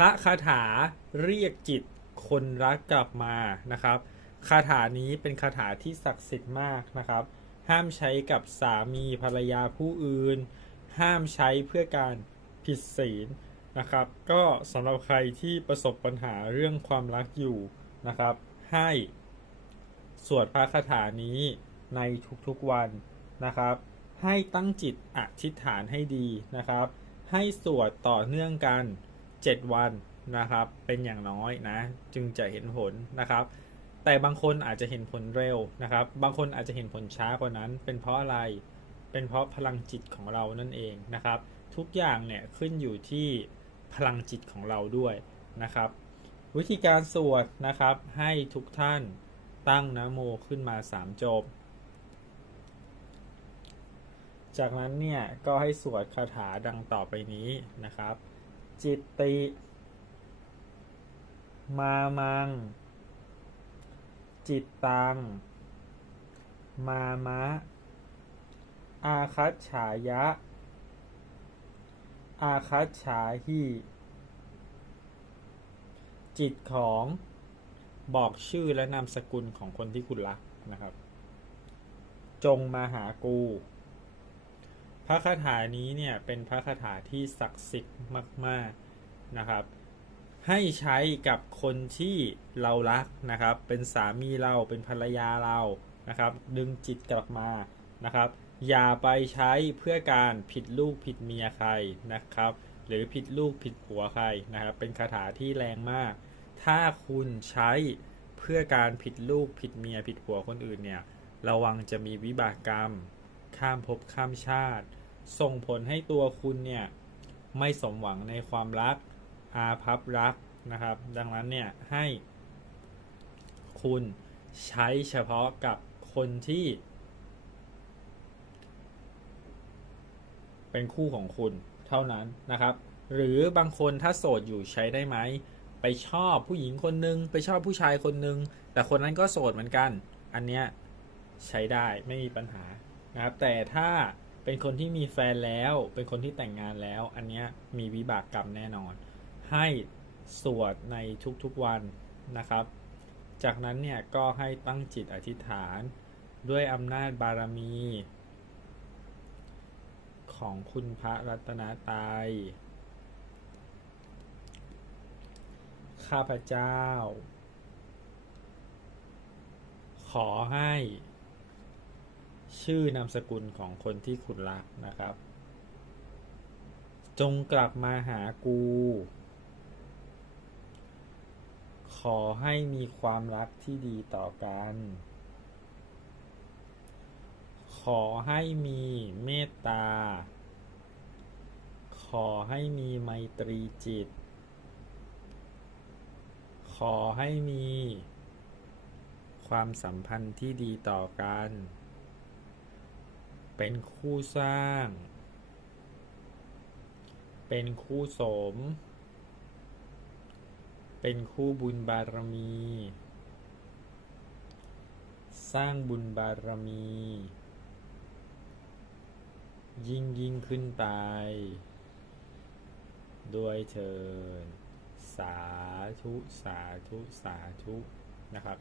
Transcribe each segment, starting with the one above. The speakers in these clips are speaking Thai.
ระคาถาเรียกจิตคนรักกลับมานะครับ คาถานี้เป็นคาถาที่ศักดิ์สิทธิ์มากนะครับ ห้ามใช้กับสามีภรรยาผู้อื่น ห้ามใช้เพื่อการผิดศีลนะครับ ก็สำหรับใครที่ประสบปัญหาเรื่องความรักอยู่นะครับ ให้สวดพระคาถานี้ในทุกๆวันนะครับ ให้ตั้งจิตอธิษฐานให้ดีนะครับ ให้สวดต่อเนื่องกัน 7 วันนะครับ เป็นอย่างน้อยนะ จึงจะเห็นผลนะครับ แต่บางคนอาจจะเห็นผลเร็วนะครับ บางคนอาจจะเห็นผลช้ากว่านั้น เป็นเพราะอะไร เป็นเพราะพลังจิตของเรานั่นเองนะครับ ทุกอย่างเนี่ยขึ้นอยู่ที่พลังจิตของเราด้วยนะครับ วิธีการสวดนะครับ ให้ทุกท่านตั้งนะโมขึ้นมา 3 จบ จากนั้นเนี่ยก็ให้สวดคาถาดังต่อไปนี้นะครับ จิตติ มามัง จิตตัง มามะ อาคัตฉายะ อาคัตฉาหิจิตของบอกชื่อและนามสกุลของคนที่คุณรักนะครับ จงมาหากู พระคาถานี้เนี่ยเป็นพระคาถาที่ศักดิ์สิทธิ์มาก ๆนะครับ ให้ใช้กับคนที่เรารักนะครับ เป็นสามีเราเป็นภรรยาเรานะครับ ดึงจิตกลับมานะครับ อย่าไปใช้เพื่อการผิดลูกผิดเมียใครนะครับ หรือผิดลูกผิดผัวใครนะครับ เป็นคาถาที่แรงมาก ถ้าคุณใช้เพื่อการผิดลูกผิดเมียผิดผัวคนอื่นเนี่ยระวังจะมีวิบากกรรม ข้ามภพข้ามชาติ ส่งผลให้ตัวคุณเนี่ย ไม่สมหวังในความรัก อาภัพรักนะครับ ดังนั้นเนี่ยให้คุณใช้เฉพาะกับคนที่ เป็นคู่ของคุณเท่านั้นนะครับ หรือบางคนถ้าโสดอยู่ใช้ได้ไหม ไปชอบผู้หญิงคนนึง ไปชอบผู้ชายคนนึง แต่คนนั้นก็โสดเหมือนกัน อันเนี้ยใช้ได้ไม่มีปัญหา นะครับ แต่ถ้าเป็นคนที่มีแฟนแล้ว เป็นคนที่แต่งงานแล้ว อันเนี้ยมีวิบากกรรมแน่นอน ให้สวดในทุกๆวันนะครับ จากนั้นเนี่ยก็ให้ตั้งจิตอธิษฐานด้วยอำนาจบารมี ของคุณพระรัตนตรัยข้าพเจ้า ขอให้ ชื่อนามสกุลของคนที่คุณรักนะครับ จงกลับมาหากู ขอให้มีความรักที่ดีต่อกัน ขอให้มีเมตตา ขอให้มีไมตรีจิต ขอให้มีความสัมพันธ์ที่ดีต่อกัน เป็นคู่สร้าง เป็นคู่สม เป็นคู่บุญบารมี สร้างบุญบารมี ยิ่งยิ่งขึ้นไป ด้วยเถิดสาธุสาธุสาธุนะครับ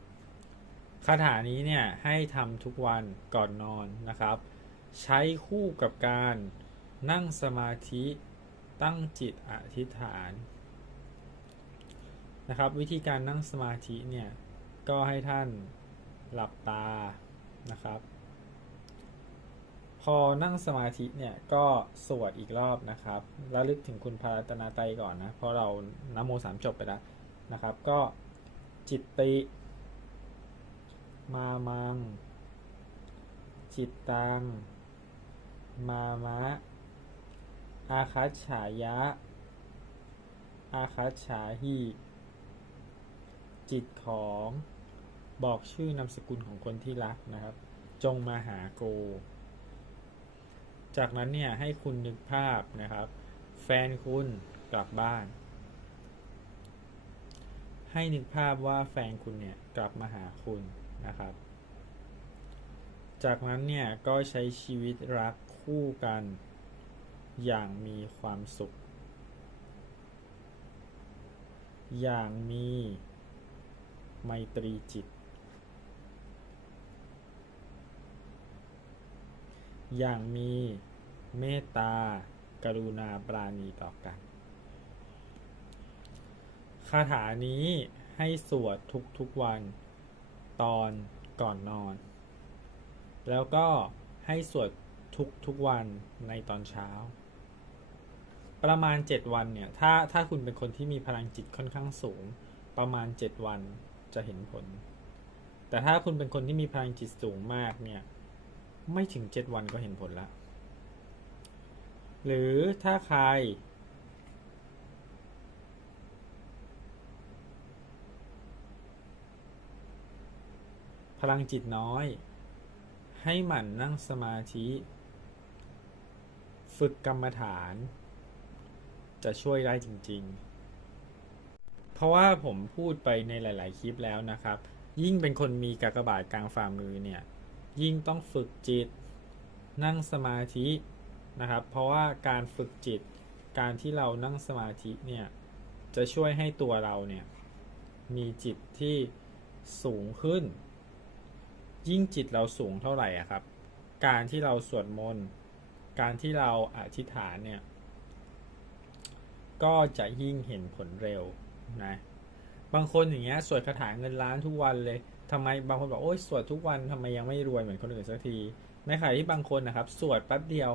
คาถานี้เนี่ยให้ทำทุกวันก่อนนอนนะครับ ใช้คู่กับการนั่งสมาธิตั้งจิตอธิษฐานนะครับ วิธีการนั่งสมาธิเนี่ยก็ให้ท่านหลับตานะครับ พอนั่งสมาธิเนี่ยก็สวดอีกรอบนะครับแล้วลึกถึงคุณพระรัตนตรัยก่อนนะเพราะเรานโมสามจบไปแล้วนะครับ ก็จิตติ มามัง จิตตัง มามะ อาคัตฉายะ อาคัตฉาหิจิตของบอกชื่อนามสกุลของคนที่รักนะครับ จงมาหาโก จากนั้นเนี่ยให้คุณนึกภาพนะครับ แฟนคุณกลับบ้าน ให้นึกภาพว่าแฟนคุณเนี่ยกลับมาหาคุณนะครับ จากนั้นเนี่ยก็ใช้ชีวิตรัก คู่กันอย่างมีความสุข อย่างมีไมตรีจิต อย่างมีเมตตากรุณาปราณีต่อกัน คาถานี้ให้สวดทุกๆวันตอนก่อนนอน แล้วก็ให้สวด ทุกๆวันในตอนเช้า ประมาณ 7 วันเนี่ย ถ้าถ้าคุณเป็นคนที่มีพลังจิตค่อนข้างสูง ประมาณ 7 วันจะเห็นผล แต่ถ้าคุณเป็นคนที่มีพลังจิตสูงมากเนี่ย ไม่ถึง 7 วันก็เห็นผลละ หรือถ้าใครพลังจิตน้อย ให้หมั่นนั่งสมาธิ ฝึกกรรมฐาน จะช่วยได้จริง ๆ เพราะว่าผมพูดไปในหลาย ๆ คลิปแล้วนะครับ ยิ่งเป็นคนมีกากบาทกลางฝ่ามือเนี่ย ยิ่งต้องฝึกจิต นั่งสมาธินะครับ เพราะว่าการฝึกจิต การที่เรานั่งสมาธิเนี่ย จะช่วยให้ตัวเราเนี่ย มีจิตที่สูงขึ้น ยิ่งจิตเราสูงเท่าไหร่อะครับ การที่เราสวดมนต์ การที่เราอธิษฐานเนี่ย ก็จะยิ่งเห็นผลเร็วนะ บางคนอย่างเงี้ยสวดคาถาเงินล้านทุกวันเลยทำไมบางคนบอกโอ้ยสวดทุกวันทำไมยังไม่รวยเหมือนคนอื่นสักทีในขณะที่บางคนนะครับ สวดแป๊บเดียว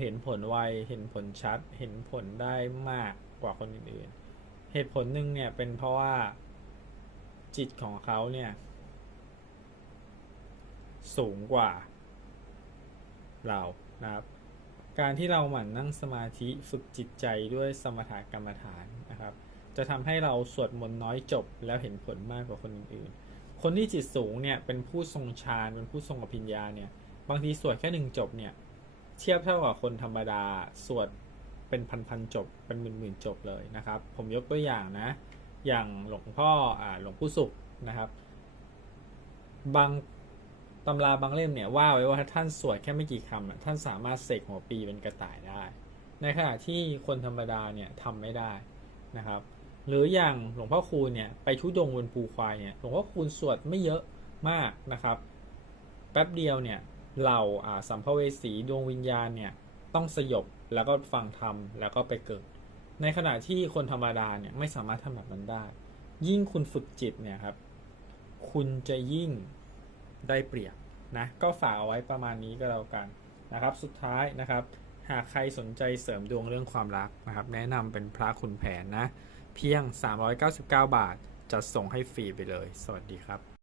เห็นผลไวเห็นผลชัด เห็นผลได้มากกว่าคนอื่นๆ เหตุผลหนึ่งเนี่ยเป็นเพราะว่าจิตของเขาเนี่ย สูงกว่าเรา นะครับ การที่เราหมั่นนั่งสมาธิฝึกจิตใจด้วยสมถกรรมฐานนะครับ จะทำให้เราสวดมนต์น้อยจบ แล้วเห็นผลมากกว่าคนอื่นๆ คนที่จิตสูงเนี่ยเป็นผู้ทรงฌานเป็นผู้ทรงอภิญญาเนี่ยบางทีสวดแค่หนึ่งจบเนี่ยเทียบเท่ากับคนธรรมดาสวดเป็นพันๆจบเป็นหมื่นๆจบเลยนะครับ ผมยกตัวอย่างนะ อย่างหลวงพ่ออ่าหลวงปู่สุขนะครับ บาง ตำราบางเล่มเนี่ยว่าไว้ว่าถ้าท่านสวดแค่ไม่กี่คำอะท่านสามารถเสกหัวปีเป็นกระต่ายได้ ในขณะที่คนธรรมดาเนี่ยทำไม่ได้นะครับ หรืออย่างหลวงพ่อคูณเนี่ยไปทุดงบนภูควายเนี่ยหลวงพ่อคูณสวดไม่เยอะมากนะครับ แป๊บเดียวเนี่ยเหล่าอ่าสัมภเวสีดวงวิญญาณเนี่ยต้องสยบแล้วก็ฟังธรรมแล้วก็ไปเกิด ในขณะที่คนธรรมดาเนี่ยไม่สามารถทำแบบนั้นได้ ยิ่งคุณฝึกจิตเนี่ยครับ คุณจะยิ่ง ได้เปรียบนะก็ฝากเอาไว้ประมาณนี้ก็แล้วกันนะครับ สุดท้ายนะครับ หากใครสนใจเสริมดวงเรื่องความรักนะครับ แนะนำเป็นพระขุนแผนนะ เพียง 399 บาทจะส่งให้ฟรีไปเลย สวัสดีครับ